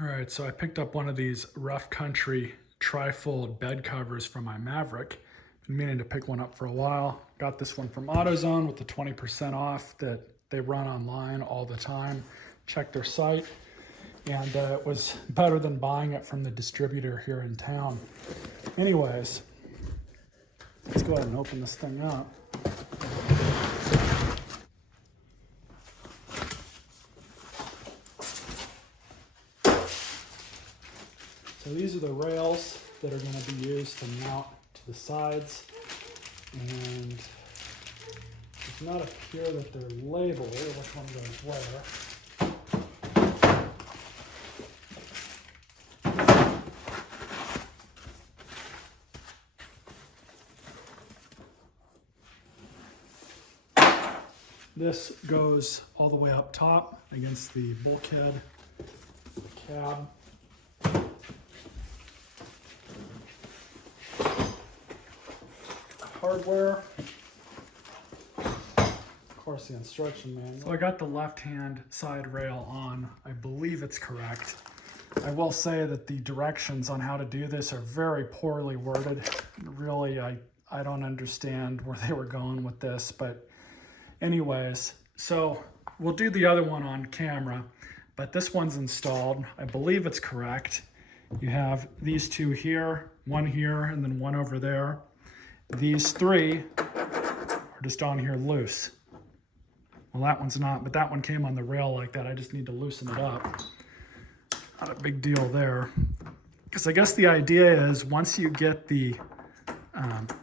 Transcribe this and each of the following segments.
All right, so I picked up one of these rough country tri-fold bed covers from my Maverick. Been meaning to pick one up for a while. Got this one from AutoZone with the 20% off that they run online all the time. Check their site, and it was better than buying it from the distributor here in town. Anyways, let's go ahead and open this thing up. So these are the rails that are going to be used to mount to the sides, and it does not appear that they're labeled which one goes where. This goes all the way up top against the bulkhead, the cab. Hardware, of course the instruction manual. So I got the left-hand side rail on. I believe it's correct. I will say that the directions on how to do this are very poorly worded. Really, I don't understand where they were going with this, but anyways, so we'll do the other one on camera, but this one's installed. I believe it's correct. You have these two here, one here, and then one over there. These three are just on here loose. Well, that one's not, but that one came on the rail like that. I just need to loosen it up. Not a big deal there. Because I guess the idea is once you get the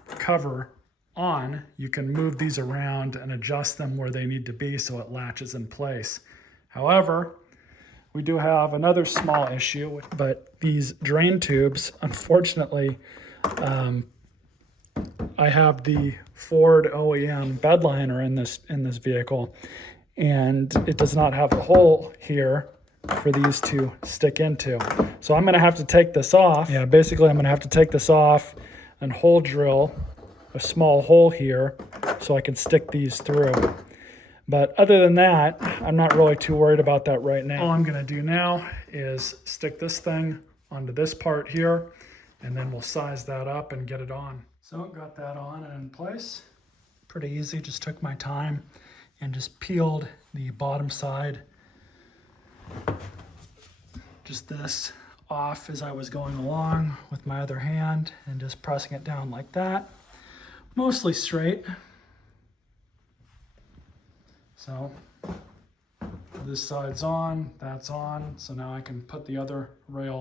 cover on, you can move these around and adjust them where they need to be so it latches in place. However, we do have another small issue, but these drain tubes, unfortunately, I have the Ford OEM bed liner in this vehicle, and it does not have a hole here for these to stick into. So I'm going to have to take this off. Yeah, basically I'm going to have to take this off and hole drill a small hole here so I can stick these through. But other than that, I'm not really too worried about that right now. All I'm going to do now is stick this thing onto this part here, and then we'll size that up and get it on. So got that on and in place. Pretty easy, just took my time and just peeled the bottom side, just this, off as I was going along with my other hand and just pressing it down like that. Mostly straight. So this side's on, that's on, so now I can put the other rail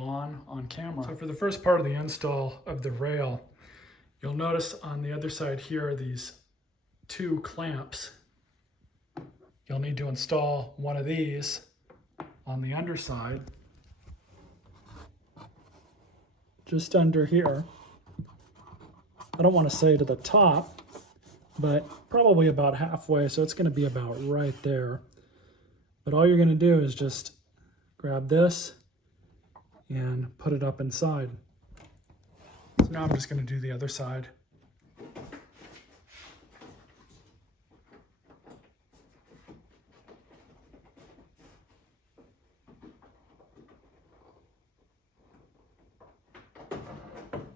on camera. So for the first part of the install of the rail, you'll notice on the other side here, these two clamps. You'll need to install one of these on the underside, just under here. I don't want to say to the top, but probably about halfway, so it's going to be about right there. But all you're going to do is just grab this and put it up inside. So now I'm just going to do the other side.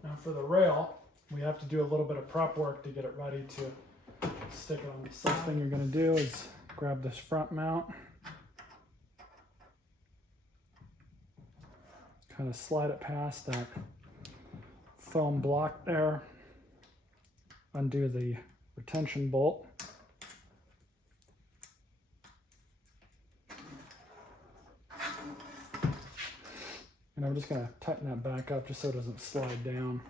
Now for the rail, we have to do a little bit of prep work to get it ready to stick it on the side. First thing you're going to do is grab this front mount, kind of slide it past that foam block there, undo the retention bolt, and I'm just going to tighten that back up just so it doesn't slide down.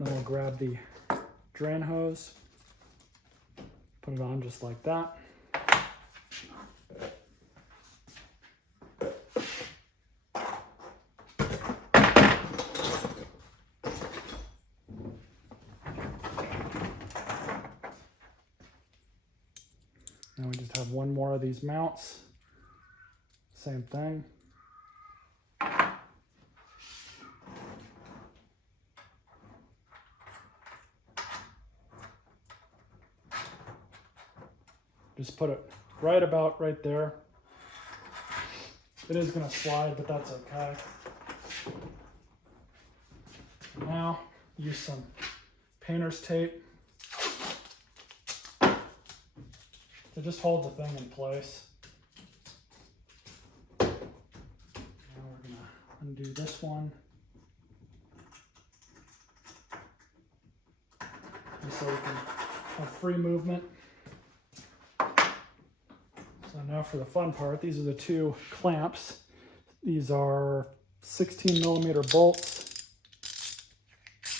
Then we'll grab the drain hose, put it on just like that. Now we just have one more of these mounts. Same thing. Just put it right about right there. It is going to slide, but that's okay. Now, use some painter's tape to just hold the thing in place. Now we're going to undo this one. And so we can have free movement. So now for the fun part, these are the two clamps. These are 16mm bolts.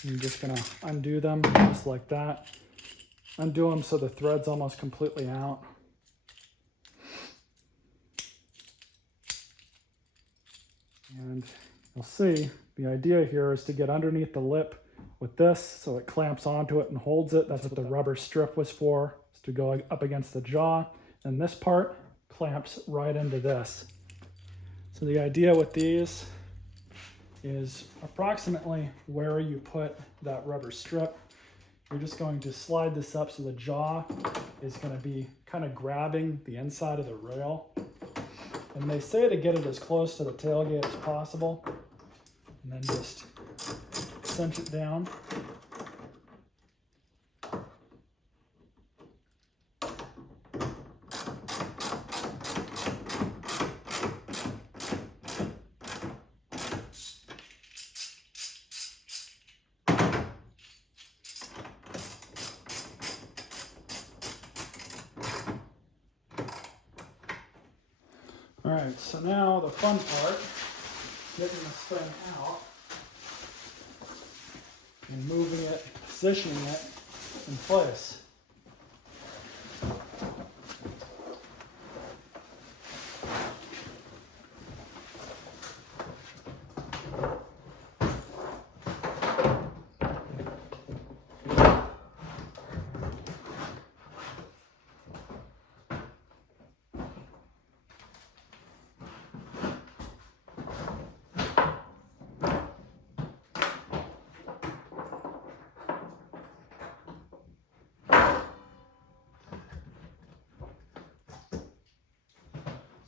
I'm just gonna undo them just like that. Undo them so the thread's almost completely out. And you'll see the idea here is to get underneath the lip with this so it clamps onto it and holds it. That's what the rubber strip was for, is to go up against the jaw. And this part clamps right into this. So the idea with these is approximately where you put that rubber strip. You're just going to slide this up so the jaw is going to be kind of grabbing the inside of the rail. And they say to get it as close to the tailgate as possible, and then just cinch it down. All right, so now the fun part, getting this thing out and moving it, positioning it in place.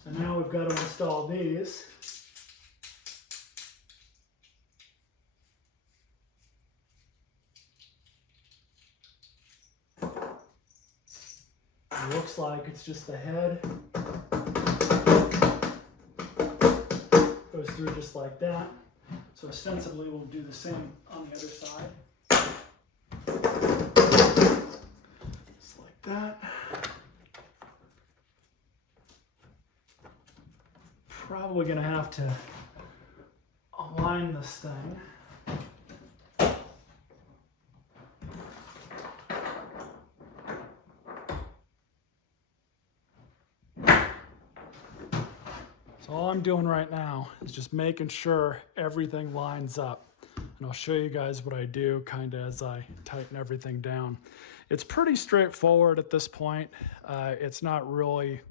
So now we've got to install these. It looks like it's just the head. Goes through just like that. So ostensibly we'll do the same on the other side. Just like that. Probably going to have to align this thing. So all I'm doing right now is just making sure everything lines up. And I'll show you guys what I do kind of as I tighten everything down. It's pretty straightforward at this point. It's not really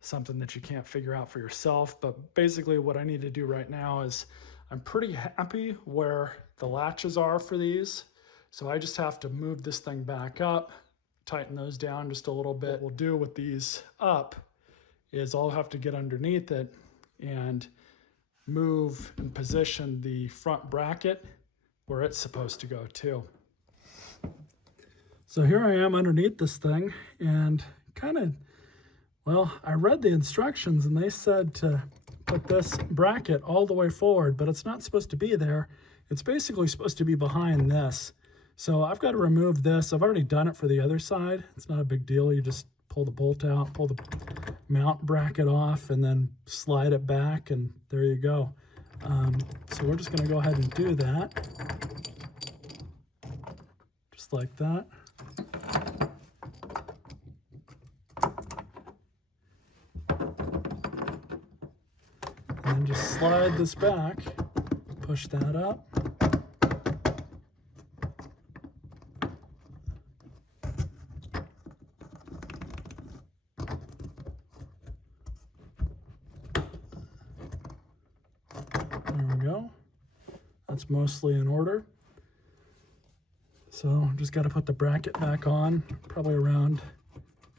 something that you can't figure out for yourself, but basically what I need to do right now is I'm pretty happy where the latches are for these. So I just have to move this thing back up, tighten those down just a little bit. What we'll do with these up is I'll have to get underneath it and move and position the front bracket where it's supposed to go too. So here I am underneath this thing, and kind of, well, I read the instructions and they said to put this bracket all the way forward, but it's not supposed to be there. It's basically supposed to be behind this. So I've got to remove this. I've already done it for the other side. It's not a big deal. You just pull the bolt out, pull the mount bracket off, and then slide it back, and there you go. So we're just going to go ahead and do that. Just like that. And just slide this back, push that up. There we go. That's mostly in order. So just got to put the bracket back on, probably around,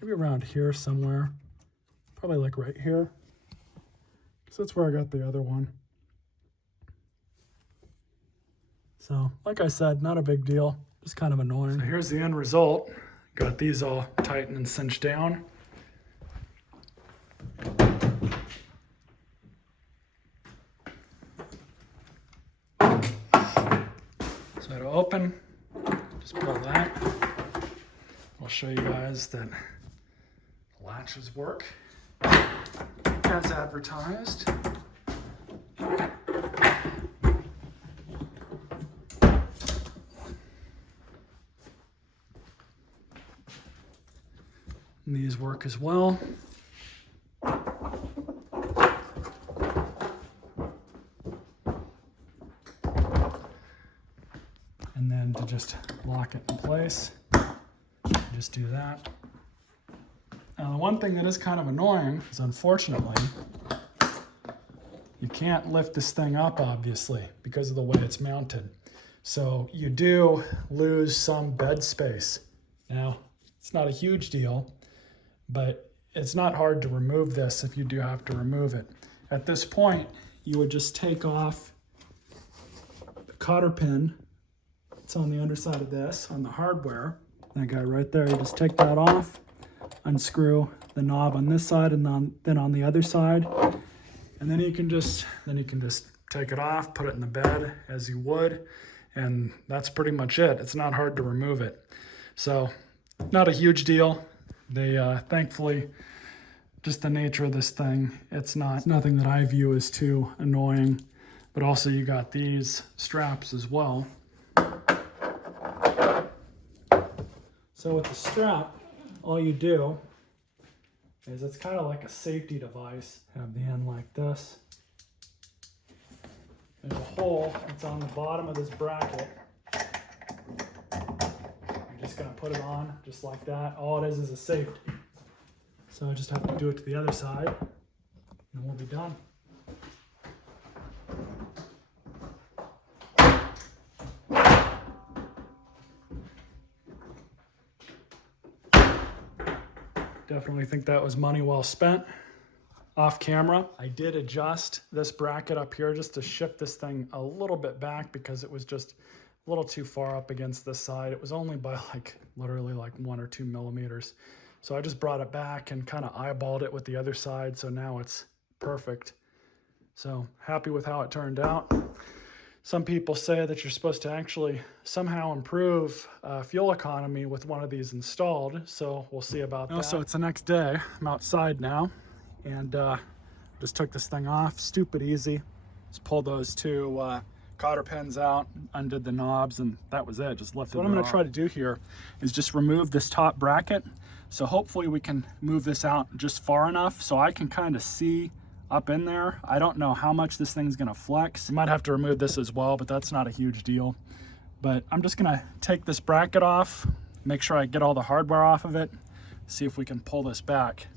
maybe around here somewhere, probably like right here. So that's where I got the other one. So, like I said, not a big deal, just kind of annoying. So here's the end result. Got these all tightened and cinched down. So to open, just pull that. I'll show you guys that the latches work as advertised. And these work as well. And then to just lock it in place, just do that. Now the one thing that is kind of annoying is, unfortunately, you can't lift this thing up, obviously, because of the way it's mounted. So you do lose some bed space. Now, it's not a huge deal, but it's not hard to remove this if you do have to remove it. At this point, you would just take off the cotter pin. It's on the underside of this, on the hardware. That guy right there, you just take that off, unscrew the knob on this side and then on the other side. And then you can just take it off, put it in the bed as you would, and that's pretty much it. It's not hard to remove it. So, not a huge deal. They thankfully, just the nature of this thing, it's nothing that I view as too annoying. But also you got these straps as well. So with the strap, all you do is, it's kind of like a safety device. Have the end like this. There's a hole that's on the bottom of this bracket. You're just gonna put it on just like that. All it is a safety. So I just have to do it to the other side and we'll be done. Definitely think that was money well spent. Off camera, I did adjust this bracket up here just to shift this thing a little bit back because it was just a little too far up against this side. It was only by literally 1 or 2 millimeters. So I just brought it back and kind of eyeballed it with the other side. So now it's perfect. So happy with how it turned out. Some people say that you're supposed to actually somehow improve fuel economy with one of these installed. So we'll see about that. So it's the next day. I'm outside now and just took this thing off. Stupid easy. Just pulled those two cotter pins out, undid the knobs, and that was it. Just lifted it off. What I'm going to try to do here is just remove this top bracket. So hopefully we can move this out just far enough so I can kind of see up in there. I don't know how much this thing's gonna flex. You might have to remove this as well, but that's not a huge deal. But I'm just gonna take this bracket off, make sure I get all the hardware off of it, see if we can pull this back.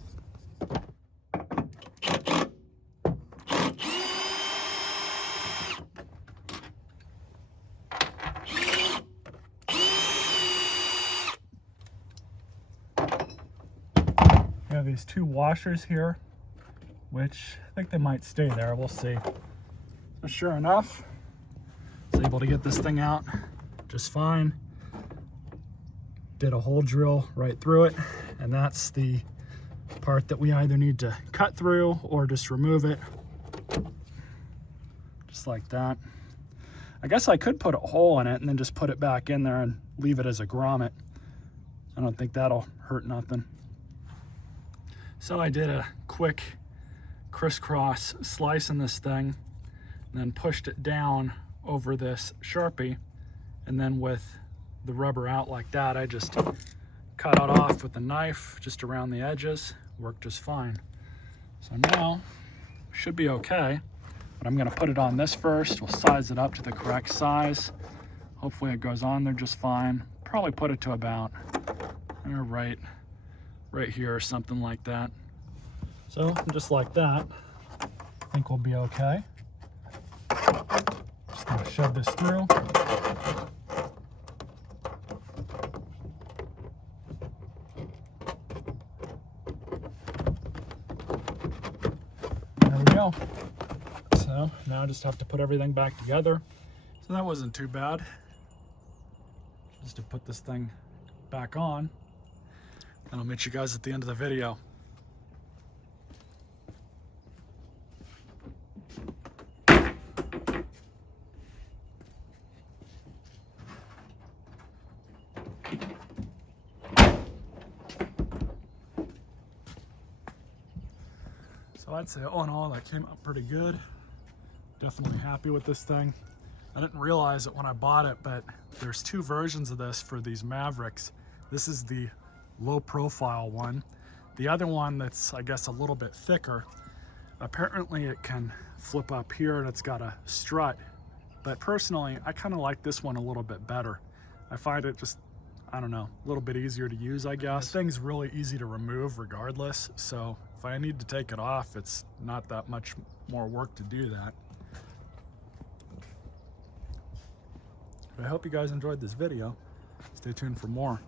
We have these two washers here, which I think they might stay there. We'll see. So sure enough, I was able to get this thing out just fine. Did a hole drill right through it, and that's the part that we either need to cut through or just remove it. Just like that. I guess I could put a hole in it and then just put it back in there and leave it as a grommet. I don't think that'll hurt nothing. So I did a quick crisscross slice in this thing and then pushed it down over this Sharpie, and then with the rubber out like that, I just cut it off with a knife just around the edges. Worked just fine. So now should be okay, but I'm gonna put it on this first. We'll size it up to the correct size. Hopefully it goes on there just fine. Probably put it to about right here or something like that. So just like that, I think we'll be okay. Just gonna shove this through. There we go. Well, now I just have to put everything back together. So that wasn't too bad. Just to put this thing back on, and I'll meet you guys at the end of the video. So I'd say all in all that came out pretty good. Definitely happy with this thing. I didn't realize it when I bought it, but there's two versions of this for these Mavericks. This is the low profile one. The other one that's, I guess, a little bit thicker, apparently it can flip up here and it's got a strut. But personally, I kind of like this one a little bit better. I find it just, I don't know, a little bit easier to use, I guess. This thing's really easy to remove regardless. So if I need to take it off, it's not that much more work to do that. I hope you guys enjoyed this video. Stay tuned for more.